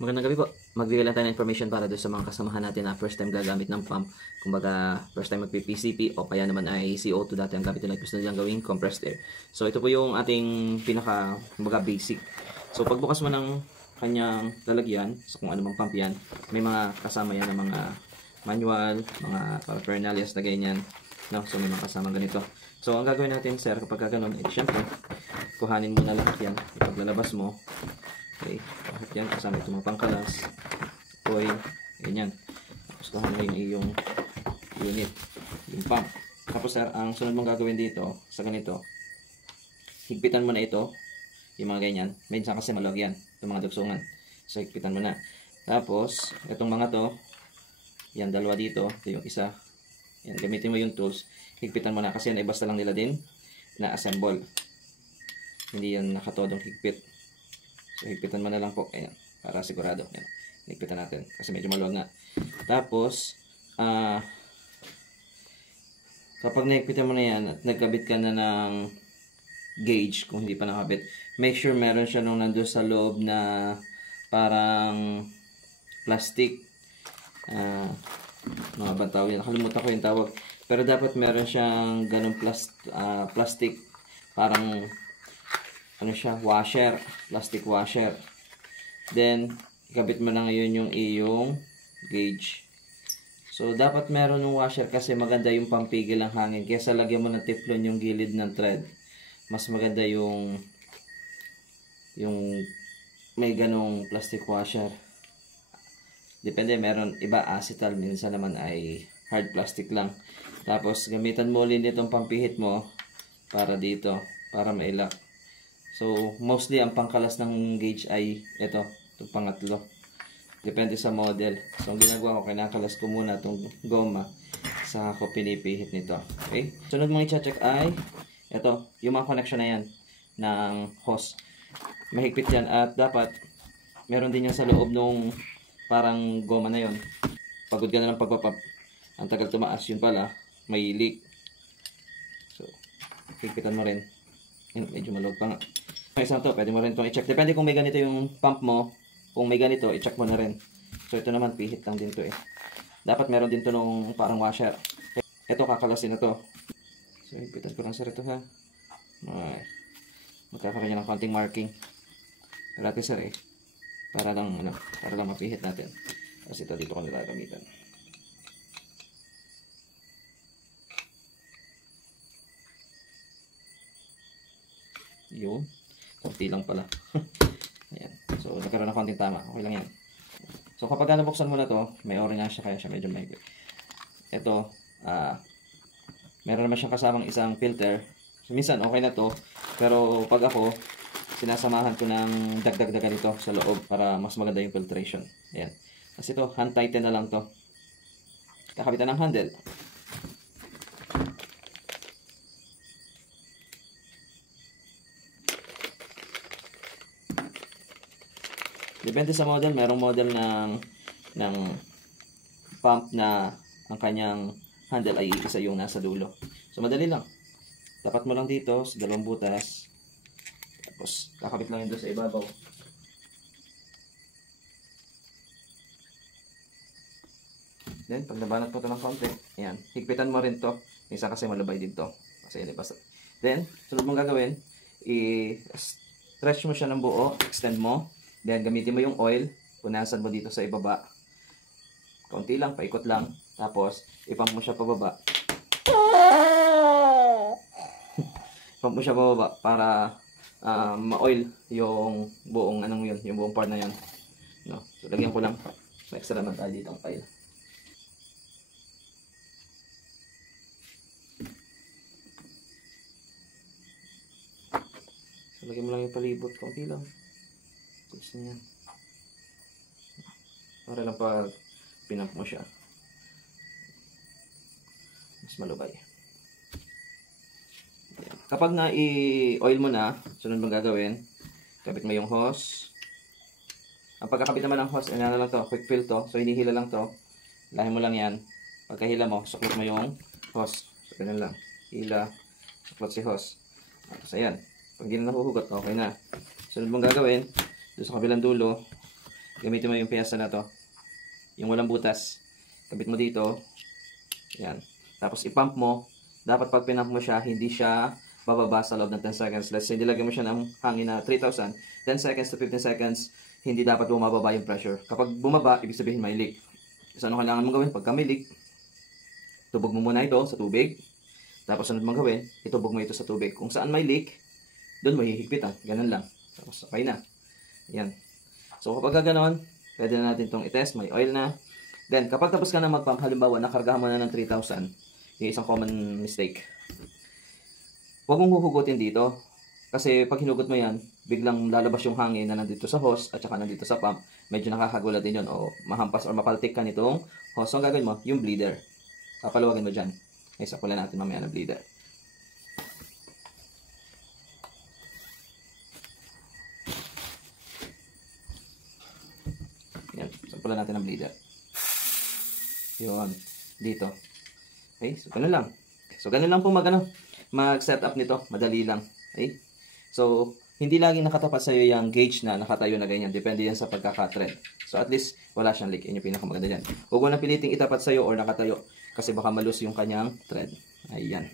Magandang gabi po. Magbigay lang tayo ng information para doon sa mga kasamahan natin na first time gagamit ng pump. Kumbaga, first time magpi-PCP o kaya naman ay CO2 dati ang gamit nila, gusto nilang gawing compressed air. So, ito po yung ating pinaka, kumbaga basic. So, pagbukas mo ng kanyang lalagyan, so kung ano mang pump yan, may mga kasama yan ng mga manual, mga paraphernalias na ganyan. No? So, may mga kasama ganito. So, ang gagawin natin, sir, kapag gano'n, syempre, kuhanin mo na lahat yan. Ipaglalabas mo. Okay, bakit yan? Kasama itong mga pangkalas, oil, ganyan. Tapos kuha mo yung iyong unit, yung pump. Tapos sir, ang sunod mong gagawin dito, sa ganito, higpitan mo na ito, yung mga ganyan. Minsan kasi malog yan, itong mga dugsungan. So, higpitan mo na. Tapos, itong mga to, yan, dalawa dito, ito yung isa. Yan, gamitin mo yung tools. Higpitan mo na kasi yan ay basta lang nila din na-assemble. Hindi yan nakatodong higpit. So, higpitan mo na lang po. Ayan, para sigurado. Ayan, higpitan natin. Kasi medyo maluwag nga. Tapos, kapag nahigpitan mo na yan at nagkabit ka na ng gauge, kung hindi pa nakabit, make sure meron siya nung nandun sa loob na parang plastic. Mga bang tawag yan? Nakalimutan ko yung tawag. Pero dapat meron siyang ganun plastic. Parang ano siya, washer, plastic washer. Then, ikabit mo na ngayon yung iyong gauge. So, dapat meron ng washer kasi maganda yung pampigil ng hangin. Kesa lagyan mo ng teflon yung gilid ng thread. Mas maganda yung may ganong plastic washer. Depende, meron iba acetal, minsan naman ay hard plastic lang. Tapos, gamitan mo ulit itong pampihit mo para dito, para mailak. So, mostly ang pangkalas ng gauge ay ito pangatlo. Depende sa model. So, ang ginagawa ko, kinakalas ko muna itong goma. Saka ako pinipihit nito. Okay? Sunod mong i-check ay ito, yung mga connection na yan ng hose. Mahigpit yan at dapat meron din yan sa loob nung parang goma na yon. Pagod ka na ng pagpapap. Ang tagal tumaas, yun pala, may leak. So, higpitan mo rin. Medyo malog pa nga. Ang isang to, pwede mo rin itong i-check. Depende kung may ganito yung pump mo. Kung may ganito, i-check mo na rin. So, ito naman, pihit lang din to eh. Dapat meron din to nung parang washer. Ito, kakalasin na to. So, higpitan ko lang sir ito ha. Okay. Magkakaroon niya ng konting marking. Pero ito sir eh. Para lang mapihit natin. Kasi ito dito ko nilagamitan. Yun. Kunti lang pala. Ayan. So, nagkaroon ng konting tama. Okay lang yan. So, kapag nabuksan mo na to, may orange na siya, kaya siya medyo mahigpit. Ito, meron naman siyang kasamang isang filter. So, minsan, okay na to. Pero, pag ako, sinasamahan ko ng dagdag-dagan ito sa loob para mas maganda yung filtration. Ayan. Kasi ito, hand tighten na lang to. Kakabitan ng handle. Depende sa model, merong model ng pump na ang kanyang handle ay isa yung nasa dulo. So madali lang. Tapat mo lang dito sa dalawang butas. Tapos kakabit lang yun doon sa ibabaw. Then pag nabanat mo ito ng konti, ayan, higpitan mo rin to. Minsan kasi malabay din to. Kasi lipas. Then, sunod mong gagawin, i-stretch mo siya ng buo, extend mo. Then, gamitin mo yung oil. Punasan mo dito sa ibaba. Kaunti lang, paikot lang. Tapos, ipump mo siya pababa. Pump mo siya pababa para ma-oil yung buong, yung buong part na yan. No? So, lagyan ko lang. May extra naman tayo dito ang oil. So, lagyan mo lang yung palibot. Kaunti lang. Gusto niya. Para lang pag pinamp mo siya, mas malubay. Ayan. Kapag na i-oil mo na, sunod mong gagawin, kabit mo yung hose. Ang pagkakabit naman ng hose, ano lang to, quick fill to. So, hinihila lang to. Lahin mo lang yan. Pagkahila mo, suklot mo yung hose. So, ganun lang. Hila, suklot si hose. So, ayan. Pag hindi na nahuhugot, okay na. Sunod mong gagawin, doon sa kabilang dulo, Gamitin mo yung piyesa na to. Yung walang butas. Kabit mo dito. Yan. Tapos ipump mo. Dapat pag pinump mo siya, hindi siya bababa sa loob ng 10 seconds. Let's say, nilagyan mo siya ng hangin na 3,000. 10 seconds to 15 seconds, hindi dapat bumababa yung pressure. Kapag bumaba, ibig sabihin may leak. So, ano kailangan mong gawin? Pagka may leak, tubog mo muna ito sa tubig. Tapos, sunod mong gawin, itubog mo ito sa tubig. Kung saan may leak, doon mo hihigpitan. Ganun lang. Tapos, okay na. Yan. So, kapag gano'n, pwede na natin itong itest. May oil na. Then, kapag tapos ka na mag-pump, halimbawa, nakargahan mo na ng 3,000, yung isang common mistake. Huwag mong huhugutin dito. Kasi pag hinugot mo yan, biglang lalabas yung hangin na nandito sa hose at saka nandito sa pump. Medyo nakakagulat din yun o mahampas or mapaltik ka nitong hose. So, ang gagawin mo, yung bleeder. Papaluwagin mo dyan. Ay, sakulan natin mamaya ng bleeder. Yan, sakulan natin ng bleeder. Yun, dito. Okay, so ganun lang. So, ganun lang po mag-set up nito. Madali lang. Okay? So, hindi laging nakatapat sa'yo yung gauge na nakatayo na ganyan. Depende yan sa pagkaka-thread. So, at least, wala siyang leak. Yan yung pinakamaganda dyan. Huwag mo na piliting itapat sa'yo or nakatayo. Kasi baka malus yung kanyang thread. Ayan.